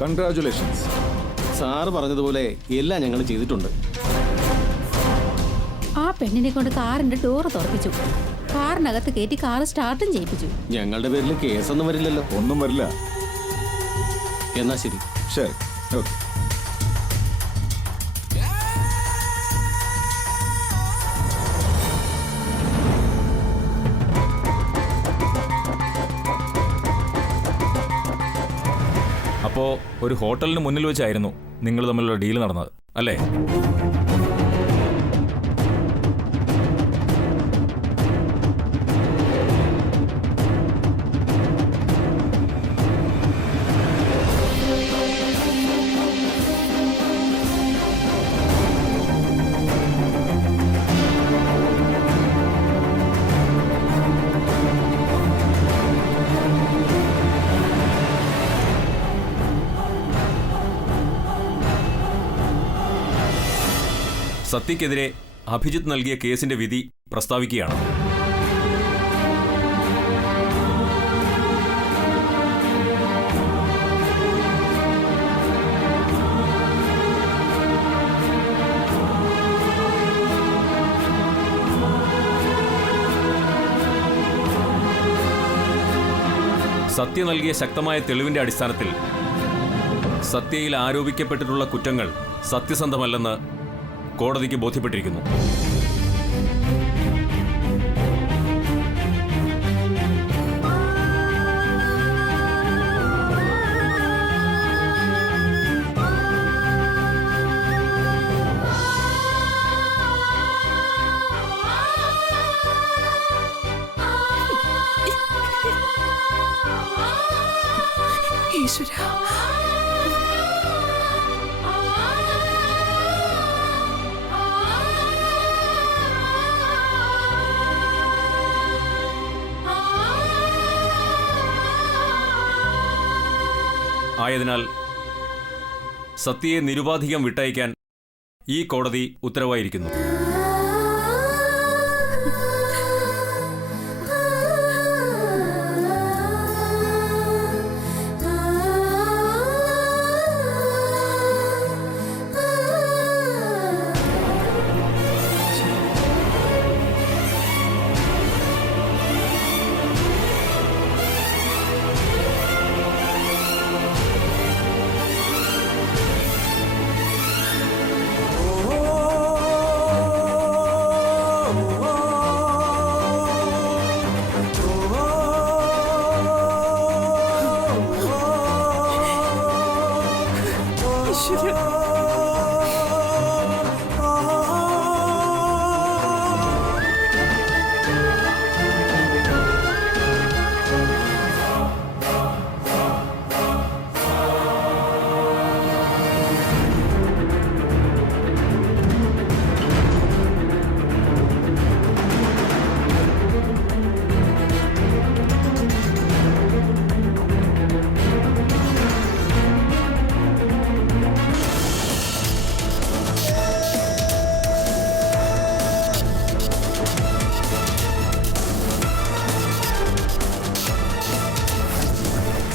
Congratulations. Sir പറഞ്ഞതുപോലെ എല്ലാം ഞങ്ങൾ ചെയ്തിട്ടുണ്ട്. ആ പെണ്ണിനെ കൊണ്ട് കാറിന്റെ ഡോറ് തുറപ്പിച്ചു, കാറിനകത്ത് കയറ്റി കാറ് സ്റ്റാർട്ടും ചെയ്യിപ്പിച്ചു. ഞങ്ങളുടെ പേരിൽ കേസൊന്നും വരില്ലല്ലോ? ഒന്നും വരില്ല. എന്നാ ശരി. ശരി, ഓക്കെ. അപ്പോ ഒരു ഹോട്ടലിന് മുന്നിൽ വെച്ചായിരുന്നു നിങ്ങൾ തമ്മിലുള്ള ഡീൽ നടന്നത് അല്ലേ? സത്യക്കെതിരെ അഭിജിത്ത് നൽകിയ കേസിന്റെ വിധി പ്രസ്താവിക്കുകയാണ്. സത്യ നൽകിയ ശക്തമായ തെളിവിന്റെ അടിസ്ഥാനത്തിൽ സത്യയിൽ ആരോപിക്കപ്പെട്ടിട്ടുള്ള കുറ്റങ്ങൾ സത്യസന്ധമല്ലെന്ന് കോടതിക്ക് ബോധ്യപ്പെട്ടിരിക്കുന്നു. ഈശ്വരാ, ആയതിനാൽ സത്യയെ നിരുപാധികം വിട്ടയക്കാൻ ഈ കോടതി ഉത്തരവായിരിക്കുന്നു.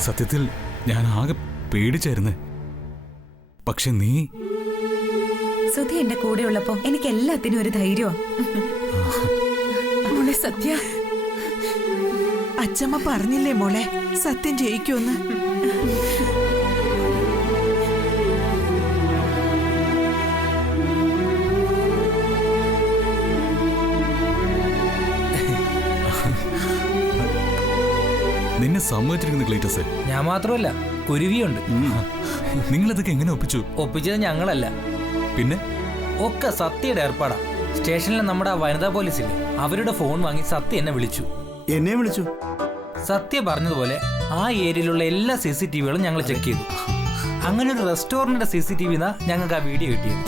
സത്യത്തിൽ ഞാൻ ആകെ പേടിച്ചായിരുന്നു. പക്ഷെ നീ സുധി എന്റെ കൂടെ ഉള്ളപ്പോ എനിക്ക് എല്ലാത്തിനും ഒരു ധൈര്യമാണ്. മോളെ സത്യ, അച്ചമ്മ പറഞ്ഞില്ലേ മോളെ സത്യം ജയിക്കുമെന്ന്? നിന്നെ സമ്മതിച്ചിരിക്കുന്ന ക്ലീറ്റസ്. ഞാൻ മാത്രമല്ല, കുരുവിയുണ്ട്. നിങ്ങളിതൊക്കെ എങ്ങനെ ഒപ്പിച്ചു? ഒപ്പിച്ചത് ഞങ്ങളല്ല, പിന്നെ ഒക്കെ സത്യയുടെ ഏർപ്പാടാ. സ്റ്റേഷനിൽ നമ്മുടെ വനിതാ പോലീസില്ലേ, അവരുടെ ഫോൺ വാങ്ങി സത്യ എന്നെ വിളിച്ചു. എന്നെ വിളിച്ചു? സത്യ പറഞ്ഞതുപോലെ ആ ഏരിയയിലുള്ള എല്ലാ CCTVകളും ഞങ്ങൾ ചെക്ക് ചെയ്തു. അങ്ങനെ ഒരു റെസ്റ്റോറന്റിന്റെ CCTV ഞങ്ങൾക്ക് ആ വീഡിയോ കിട്ടിയത്.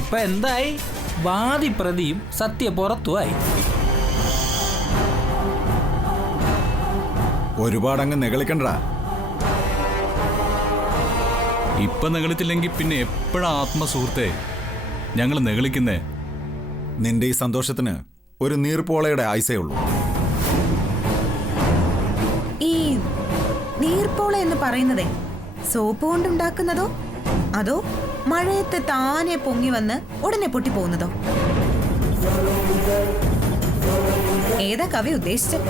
ഇപ്പൊ എന്തായി? വാദി പ്രതിയും സത്യ പുറത്തുമായി. ഒരുപാടങ്ങ് നിഗളിക്കണ്ടാ. ഇപ്പൊ നെകളിച്ചില്ലെങ്കിൽ പിന്നെ എപ്പോഴാ ആത്മസുഹൃത്തെ ഞങ്ങൾ നെകളിക്കുന്നേ? നിന്റെ ഈ സന്തോഷത്തിന് ഒരു നീർപ്പോളയുടെ ആയുസേ ഉള്ളൂ. ഈ നീർപ്പോള എന്ന് പറയുന്നതേ സോപ്പ് കൊണ്ടുണ്ടാക്കുന്നതോ അതോ മഴയത്ത് താനെ പൊങ്ങി വന്ന് ഉടനെ പൊട്ടിപ്പോകുന്നതോ? ഏതാ കവി ഉദ്ദേശിച്ചത്?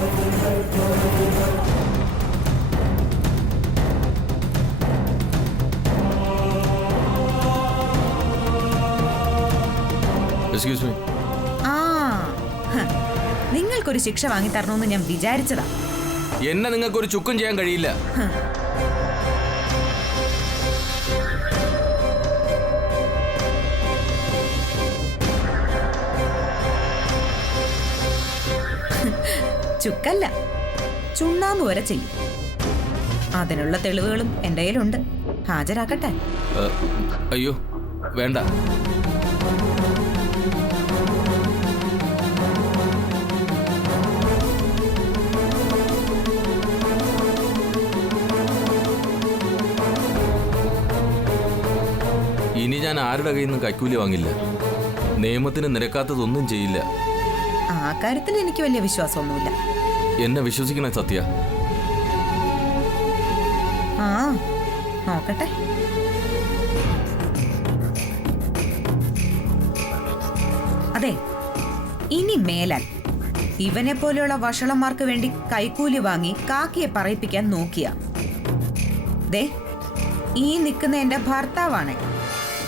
Excuse me. ആ ഹ, നിങ്ങൾക്കൊരു ശിക്ഷ വാങ്ങിത്തരണമെന്ന് ഞാൻ വിചാരിച്ചതാ. എന്നെ നിങ്ങൾക്കൊരു ചുക്കും ചെയ്യാൻ കഴിയില്ല. ചുക്കല്ല, ചുണ്ണാമ്പ് വരെ ചെയ്യും. അതിനുള്ള തെളിവുകളും എൻ്റെ കയ്യിലുണ്ട്. ഹാജരാക്കട്ടെ? അയ്യോ വേണ്ട. ഇനി ഞാൻ ആരുടെ കയ്യിൽ നിന്നും കൈക്കൂലി വാങ്ങില്ല. നിയമത്തിന് നിരക്കാത്തതൊന്നും ചെയ്യില്ല. ആ കാര്യത്തിൽ എനിക്ക് വലിയ വിശ്വാസമൊന്നുമില്ല. എന്നെ വിശ്വസിക്കണേ സത്യ. ആ നോക്കട്ടെ. അതെ, ഇനി മേലാൽ ഇവനെ പോലെയുള്ള വഷളന്മാർക്ക് വേണ്ടി കൈക്കൂലി വാങ്ങി കാക്കിയെ പറയിപ്പിക്കാൻ നോക്കിയ ദേ, ഈ നിൽക്കുന്ന എന്റെ ഭർത്താവാണ്.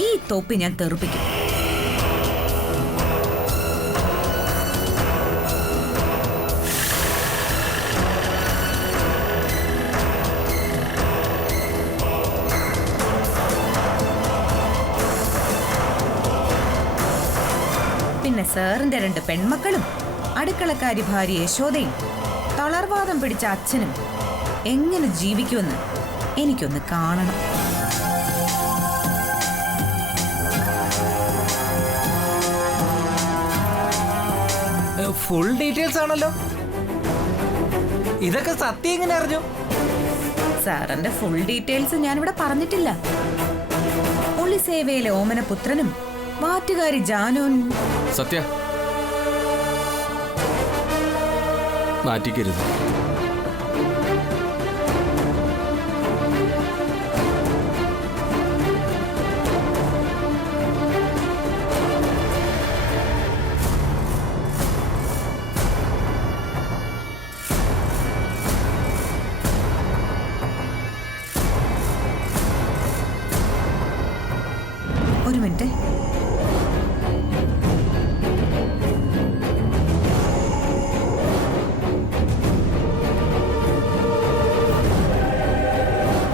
ഈ തോപ്പി ഞാൻ തെറിപ്പിക്കും. പിന്നെ സാറിന്റെ 2 പെൺമക്കളും അടുക്കളക്കാരി ഭാര്യ യശോദയും തളർവാദം പിടിച്ച അച്ഛനും എങ്ങനെ ജീവിക്കുമെന്ന് എനിക്കൊന്ന് കാണണം. ഫുൾ ഡീറ്റെയിൽസ് ആണല്ലോ. ഇതൊക്കെ സത്യം എങ്ങനെ അറിഞ്ഞു? സാറിന്റെ ഫുൾ ഡീറ്റെയിൽസ് ഞാനിവിടെ പറഞ്ഞിട്ടില്ല. ഒളിസേവയിലെ ഓമനപുത്രനും വാറ്റുകാരി ജാനോൻ. സത്യ നാറ്റിക്കരുത്. ഒരു മിനിറ്റ്.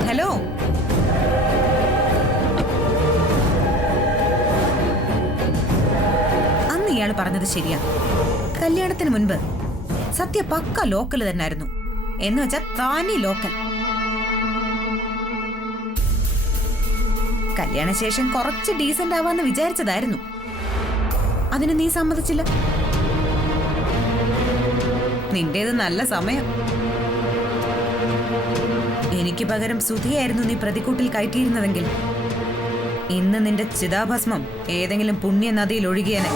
ഹലോ, അന്ന് ഇയാൾ പറഞ്ഞത് ശരിയാ. കല്യാണത്തിന് മുൻപ് സത്യ പക്ക ലോക്കൽ തന്നെയായിരുന്നു. എന്ന് വെച്ചാൽ താനി ലോക്കൽ. കല്യാണശേഷം കുറച്ച് ഡീസന്റ് ആവാന്ന് വിചാരിച്ചതായിരുന്നു. അതിന് നീ സമ്മതിച്ചില്ല. നിന്റേത് നല്ല സമയം. എനിക്ക് പകരം സുധിയായിരുന്നു നീ പ്രതിക്കൂട്ടിൽ കയറ്റിയിരുന്നതെങ്കിൽ ഇന്ന് നിന്റെ ചിതാഭസ്മം ഏതെങ്കിലും പുണ്യ നദിയിൽ ഒഴുകിയനെ.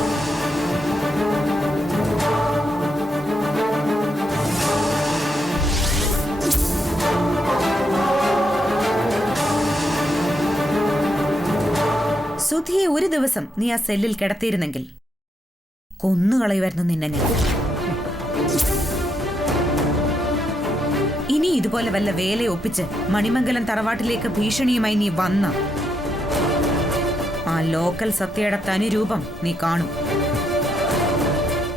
സുധിയെ ഒരു ദിവസം നീ ആ സെല്ലിൽ കിടത്തിയിരുന്നെങ്കിൽ കൊന്നുകളയുമായിരുന്നു നിന്നെ ഞാൻ. ഇനി ഇതുപോലെ വല്ല വേല ഒപ്പിച്ച് മണിമംഗലം തറവാട്ടിലേക്ക് ഭീഷണിയുമായി നീ വന്ന ആ ലോക്കൽ സത്യയുടെ തനി രൂപം നീ കാണും.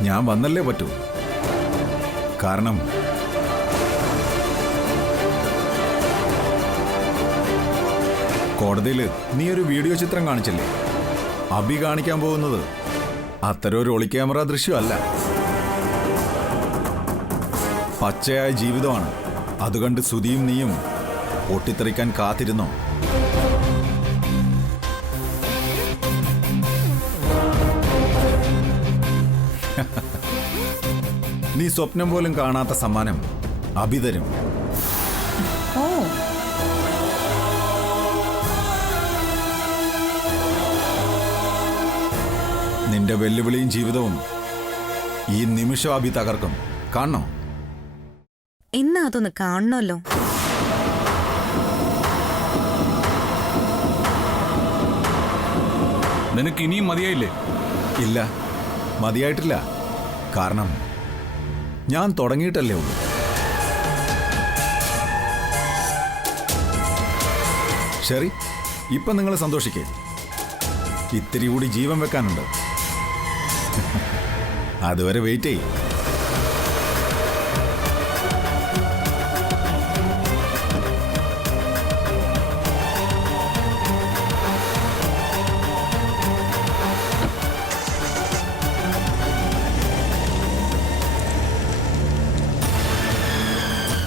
ഞാൻ വന്നല്ലേ പറ്റൂ. കാരണം കോടതിയിൽ നീ ഒരു വീഡിയോ ചിത്രം കാണിച്ചില്ലേ? അഭി കാണിക്കാൻ പോകുന്നത് അത്തരം ഒരു ഒളി ക്യാമറ ദൃശ്യമല്ല, പച്ചയായ ജീവിതമാണ്. അതുകണ്ട് സുധിയും നീയും പൊട്ടിത്തെറിക്കാൻ കാത്തിരുന്നോ? നീ സ്വപ്നം പോലും കാണാത്ത സമ്മാനം അഭി തരും. നിന്റെ വെല്ലുവിളിയും ജീവിതവും ഈ നിമിഷം അഭി തകർക്കും. കാണണോ? എന്നാ അതൊന്ന് കാണണമല്ലോ. നിനക്ക് ഇനിയും മതിയായില്ലേ? ഇല്ല, മതിയായിട്ടില്ല. കാരണം ഞാൻ തുടങ്ങിയിട്ടല്ലേ ഉള്ളൂ. ശരി, ഇപ്പം നിങ്ങൾ സന്തോഷിക്കേ. ഇത്തിരി കൂടി ജീവൻ വെക്കാനുണ്ട്. അതുവരെ വെയിറ്റ് ചെയ്യും.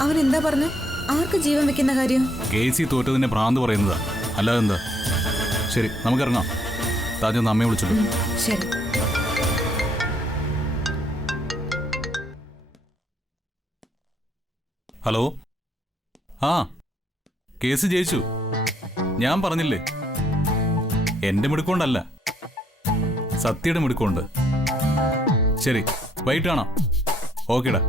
അവൻ എന്താ പറഞ്ഞു? ആർക്ക് ജീവൻ വെക്കുന്ന കാര്യം? കേസി തോറ്റതിന്റെ ഭ്രാന്ത് പറയുന്നതാ, അല്ലാതെ എന്താ? ശരി, നമുക്കിറങ്ങാം. താജൊന്ന് അമ്മയെ വിളിച്ചോളൂ. ശരി. ഹലോ. ആ, കേസ് ജയിച്ചു. ഞാൻ പറഞ്ഞില്ലേ, എന്റെ മിടുക്കൊണ്ടല്ല, സത്യയുടെ മിടുക്കൊണ്ട്. ശരി, വൈകിട്ട് കാണാം. ഓക്കേടാ.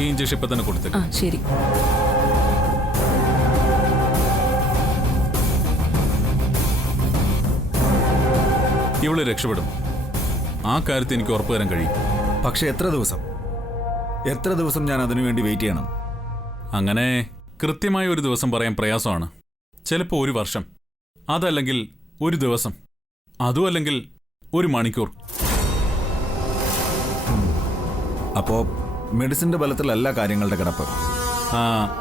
ഈ ഇഞ്ചക്ഷൻ ഇപ്പൊ തന്നെ കൊടുത്തേ. ശരി. ഇവള് രക്ഷപ്പെടും, ആ കാര്യത്തിൽ എനിക്ക് ഉറപ്പ് തരാൻ കഴിയും. പക്ഷെ എത്ര ദിവസം ഞാൻ അതിനു വേണ്ടി വെയിറ്റ് ചെയ്യണം? അങ്ങനെ കൃത്യമായ ഒരു ദിവസം പറയാൻ പ്രയാസമാണ്. ചിലപ്പോൾ 1 വർഷം, അതല്ലെങ്കിൽ 1 ദിവസം, അതുമല്ലെങ്കിൽ 1 മണിക്കൂർ. അപ്പോ മെഡിസിന്റെ ബലത്തിലല്ല കാര്യങ്ങളുടെ കിടപ്പ്.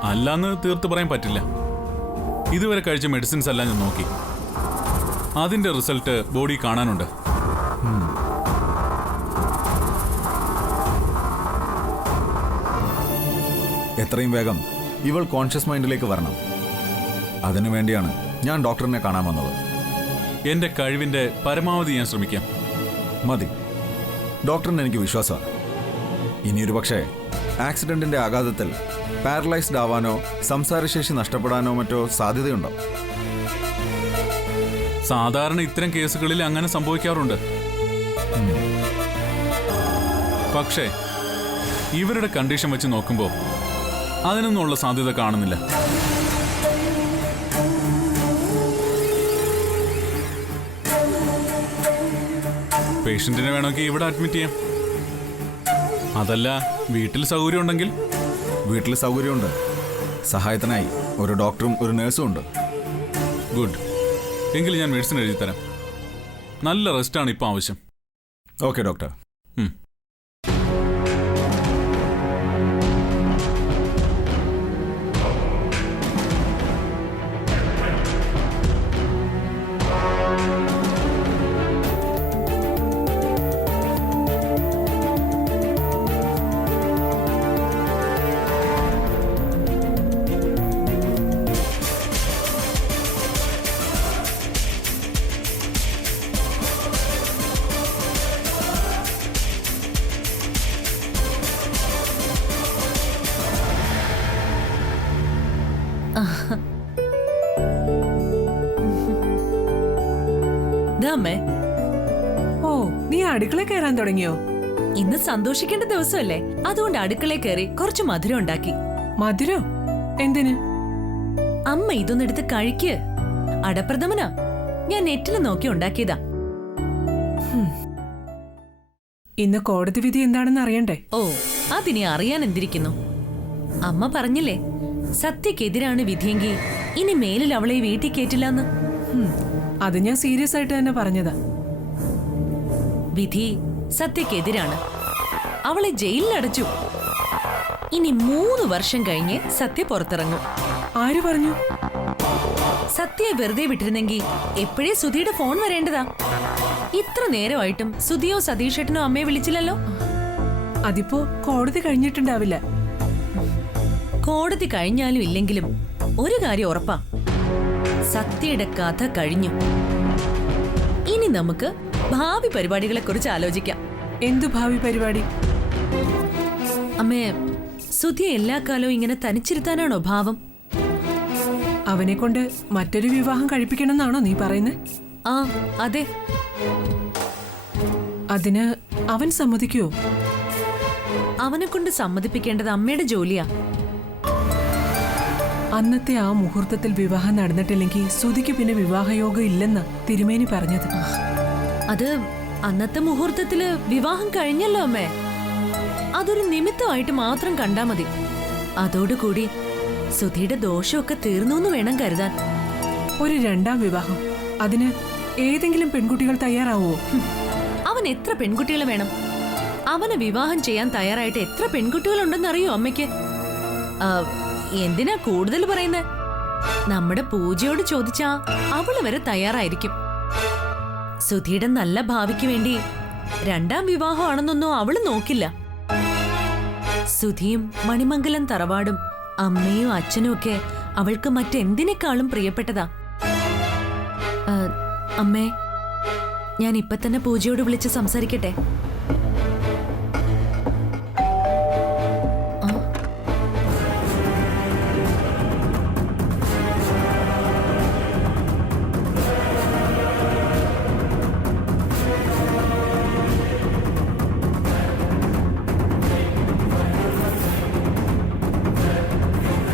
അല്ലാന്ന് തീർത്ത് പറയാൻ പറ്റില്ല. ഇതുവരെ കഴിച്ച മെഡിസിൻസ് എല്ലാം ഞാൻ നോക്കി, അതിന്റെ റിസൾട്ട് ബോഡി കാണാനുണ്ട്. എത്രയും വേഗം ഇവൾ കോൺഷ്യസ് മൈൻഡിലേക്ക് വരണം. അതിനുവേണ്ടിയാണ് ഞാൻ ഡോക്ടറിനെ കാണാൻ വന്നത്. എന്റെ കഴിവിന്റെ പരമാവധി ഞാൻ ശ്രമിക്കാം. മതി, ഡോക്ടറിന് എനിക്ക് വിശ്വാസമാണ്. ഇനിയൊരു പക്ഷേ ആക്സിഡന്റിന്റെ ആഘാതത്തിൽ പാരലൈസ്ഡ് ആവാനോ സംസാരശേഷി നഷ്ടപ്പെടാനോ മറ്റോ സാധ്യതയുണ്ടോ? സാധാരണ ഇത്തരം കേസുകളിൽ അങ്ങനെ സംഭവിക്കാറുണ്ട്. പക്ഷേ ഇവരുടെ കണ്ടീഷൻ വെച്ച് നോക്കുമ്പോൾ അതിനൊന്നുള്ള സാധ്യത കാണുന്നില്ല. പേഷ്യന്റിനെ വേണമെങ്കിൽ ഇവിടെ അഡ്മിറ്റ് ചെയ്യാം. അതല്ല, വീട്ടിൽ സൗകര്യം ഉണ്ടെങ്കിൽ. വീട്ടിൽ സൗകര്യമുണ്ട്. സഹായത്തിനായി ഒരു ഡോക്ടറും ഒരു നഴ്സും ഉണ്ട്. ഗുഡ്. എങ്കിൽ ഞാൻ മെഡിസിൻ എഴുതി തരാം. നല്ല റെസ്റ്റാണ് ഇപ്പം ആവശ്യം. Okay doctor. ഓ, നീ അടുക്കള കയറാൻ തുടങ്ങിയോ? ഇന്ന് സന്തോഷിക്കേണ്ട ദിവസമല്ലേ, അതുകൊണ്ട് അടുക്കളയിൽ കയറി കുറച്ച് മധുരം ഉണ്ടാക്കി. മധുരം എന്തിന്? അമ്മ ഇതൊന്നെടുത്ത് കഴിക്ക്. അടപ്രഥമനാ, ഞാൻ നെറ്റിൽ നോക്കി ഉണ്ടാക്കിയതാ. ഇന്ന് കോടതി വിധി എന്താണെന്ന് അറിയണ്ടേ? ഓ, അതിനി അറിയാൻ എന്തിരിക്കുന്നു. അമ്മ പറഞ്ഞില്ലേ, സത്യക്കെതിരാണ് വിധിയെങ്കിൽ ഇനി മേലിൽ അവളെ വീട്ടിൽ കേറ്റില്ലെന്ന്. അത് ഞാൻ സീരിയസ് ആയിട്ട് തന്നെ പറഞ്ഞതാ. വിധി സത്യക്കെതിരാണ്. അവളെ ജയിലിലടച്ചു. ഇനി 3 വർഷം കഴിഞ്ഞ് സത്യ പുറത്തിറങ്ങും. ആര് പറഞ്ഞു? സത്യയെ വെറുതെ വിട്ടിരുന്നെങ്കിൽ എപ്പോഴേ സുധിയുടെ ഫോൺ വരേണ്ടതാ. ഇത്ര നേരമായിട്ടും സുധിയോ സതീഷേട്ടനോ അമ്മയെ വിളിച്ചില്ലല്ലോ. അതിപ്പോ കോടതി കഴിഞ്ഞിട്ടുണ്ടാവില്ല. കോടതി കഴിഞ്ഞാലും ഇല്ലെങ്കിലും ഒരു കാര്യം ഉറപ്പാ, സത്യയുടെ കഥ കഴിഞ്ഞു. ഇനി നമുക്ക് ഭാവി പരിപാടികളെ കുറിച്ച് ആലോചിക്കാം. എന്തു ഭാവി പരിപാടി? അമ്മേ, സുധിയെ എല്ലാ കാലവും ഇങ്ങനെ തനിച്ചിരുത്താനാണോ ഭാവം? അവനെ കൊണ്ട് മറ്റൊരു വിവാഹം കഴിപ്പിക്കണമെന്നാണോ നീ പറയുന്നത്? ആ അതെ. അതിന് അവൻ സമ്മതിക്കുവോ? അവനെ കൊണ്ട് സമ്മതിപ്പിക്കേണ്ടത് അമ്മയുടെ ജോലിയാ. അന്നത്തെ ആ മുഹൂർത്തത്തിൽ വിവാഹം നടന്നിട്ടില്ലെങ്കിൽ സുധിക്ക് പിന്നെ വിവാഹയോഗം ഇല്ലെന്ന് തിരുമേനി പറഞ്ഞത്. അത് അന്നത്തെ മുഹൂർത്തത്തില് വിവാഹം കഴിഞ്ഞല്ലോ അമ്മേ. അതൊരു നിമിത്തമായിട്ട് മാത്രം കണ്ടാ മതി. അതോടുകൂടി സുധിയുടെ ദോഷമൊക്കെ തീർന്നു എന്ന് വേണം കരുതാൻ. ഒരു 2ാം വിവാഹം, അതിന് ഏതെങ്കിലും പെൺകുട്ടികൾ തയ്യാറാവോ? അവൻ എത്ര പെൺകുട്ടികൾ വേണം? അവനെ വിവാഹം ചെയ്യാൻ തയ്യാറായിട്ട് എത്ര പെൺകുട്ടികളുണ്ടെന്നറിയോ അമ്മയ്ക്ക്? എന്തിനാ കൂടുതൽ പറയുന്നേ? നമ്മുടെ പൂജയോട് ചോദിച്ചാ അവള് വരെ തയ്യാറായിരിക്കും. സുധിയുടെ നല്ല ഭാവിക്ക് വേണ്ടി 2ാം വിവാഹമാണെന്നൊന്നും അവള് നോക്കില്ല. സുധിയും മണിമംഗലം തറവാടും അമ്മയും അച്ഛനും ഒക്കെ അവൾക്ക് മറ്റെന്തിനേക്കാളും പ്രിയപ്പെട്ടതാ. അമ്മേ, ഞാൻ ഇപ്പൊ തന്നെ പൂജയോട് വിളിച്ച് സംസാരിക്കട്ടെ?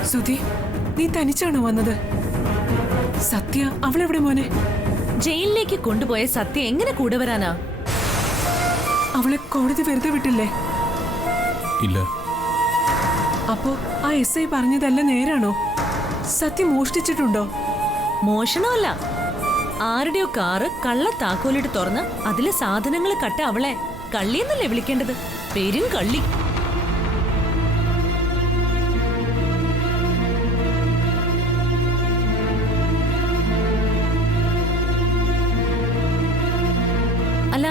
സുധി, നീ തനിച്ചാണോ വന്നത്? സത്യ അവളെവിടെ മോനെ? ജയിലിലേക്ക് കൊണ്ടുപോയ സത്യ എങ്ങനെ കൂടെ വരാനാ? അവളെ കോടതി വെറുതെ വിട്ടില്ലേ? ഇല്ല. അപ്പോ ആ SI പറഞ്ഞതല്ല നേരാണോ? സത്യ മോഷ്ടിച്ചിട്ടുണ്ടോ? മോഷണമല്ല, ആരുടെയോ കാറ് കള്ള താക്കോലിട്ട് തുറന്ന് അതിലെ സാധനങ്ങൾ കട്ട അവളെ കള്ളിയെന്നല്ലേ വിളിക്കേണ്ടത്? പേരും കള്ളി. അല്ല,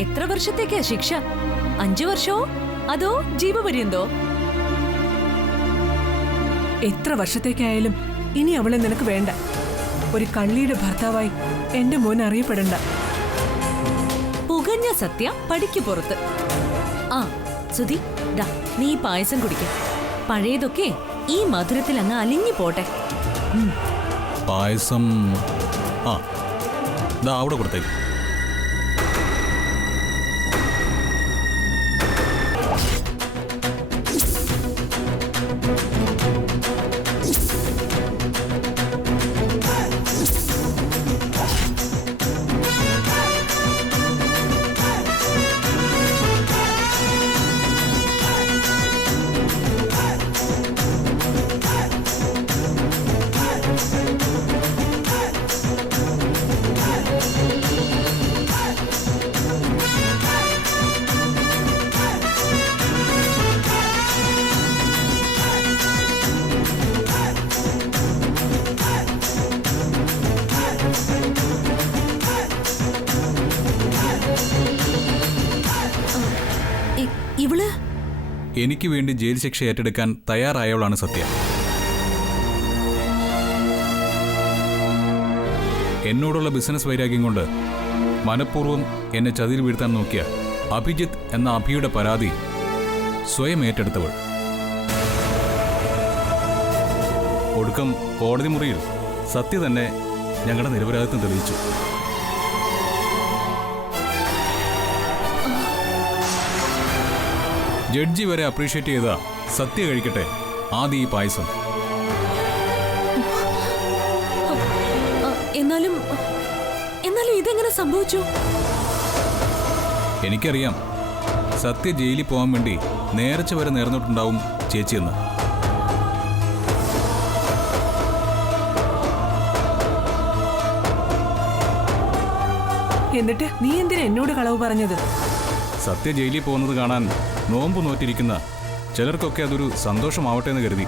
എത്ര വർഷത്തേക്കാ ശിക്ഷ? 5 വർഷമോ അതോ ജീവപര്യന്തോ? എത്ര വർഷത്തേക്കായാലും ഇനി അവളെ നിനക്ക് വേണ്ട. ഒരു കള്ളിയുടെ ഭർത്താവായി എന്റെ മോൻ അറിയപ്പെടണ്ട. പുകഞ്ഞ സത്യ പടിക്ക് പുറത്ത്. ആ സുധി, ദാ നീ പായസം കുടിക്കും. പഴയതൊക്കെ ഈ മധുരത്തിൽ അങ്ങ് അലിഞ്ഞു പോട്ടെ. പായസം ആ ദാ അവിടെ കൊടുത്തേക്ക്. ഇവള് എനിക്ക് വേണ്ടി ജയിൽ ശിക്ഷ ഏറ്റെടുക്കാൻ തയ്യാറായവളാണ് സത്യ. എന്നോടുള്ള ബിസിനസ് വൈരാഗ്യം കൊണ്ട് മനഃപൂർവ്വം എന്നെ ചതിയിൽ വീഴ്ത്താൻ നോക്കിയ അഭിജിത്ത് എന്ന അഭിയുടെ പരാതി സ്വയം ഏറ്റെടുത്തവൾ. ഒടുക്കം കോടതി മുറിയിൽ സത്യ തന്നെ ഞങ്ങളുടെ നിരപരാധിത്വം തെളിയിച്ചു. ജഡ്ജി വരെ അപ്രീഷിയേറ്റ് ചെയ്ത സത്യ കഴിക്കട്ടെ ആദ്യ ഈ പായസം. എന്നാലും ഇതെങ്ങനെ സംഭവിച്ചു? എനിക്കറിയാം സത്യ ജയിലിൽ പോകാൻ വേണ്ടി നേർച്ച വരെ നേർന്നിട്ടുണ്ടാവും ചേച്ചിയെന്ന്. എന്നിട്ട് നീ എന്തിനാ എന്നോട് കളവ് പറഞ്ഞത്? സത്യ ജയിലിൽ പോകുന്നത് കാണാൻ നോമ്പ് നോറ്റിരിക്കുന്ന ചിലർക്കൊക്കെ അതൊരു സന്തോഷമാവട്ടെ എന്ന് കരുതി.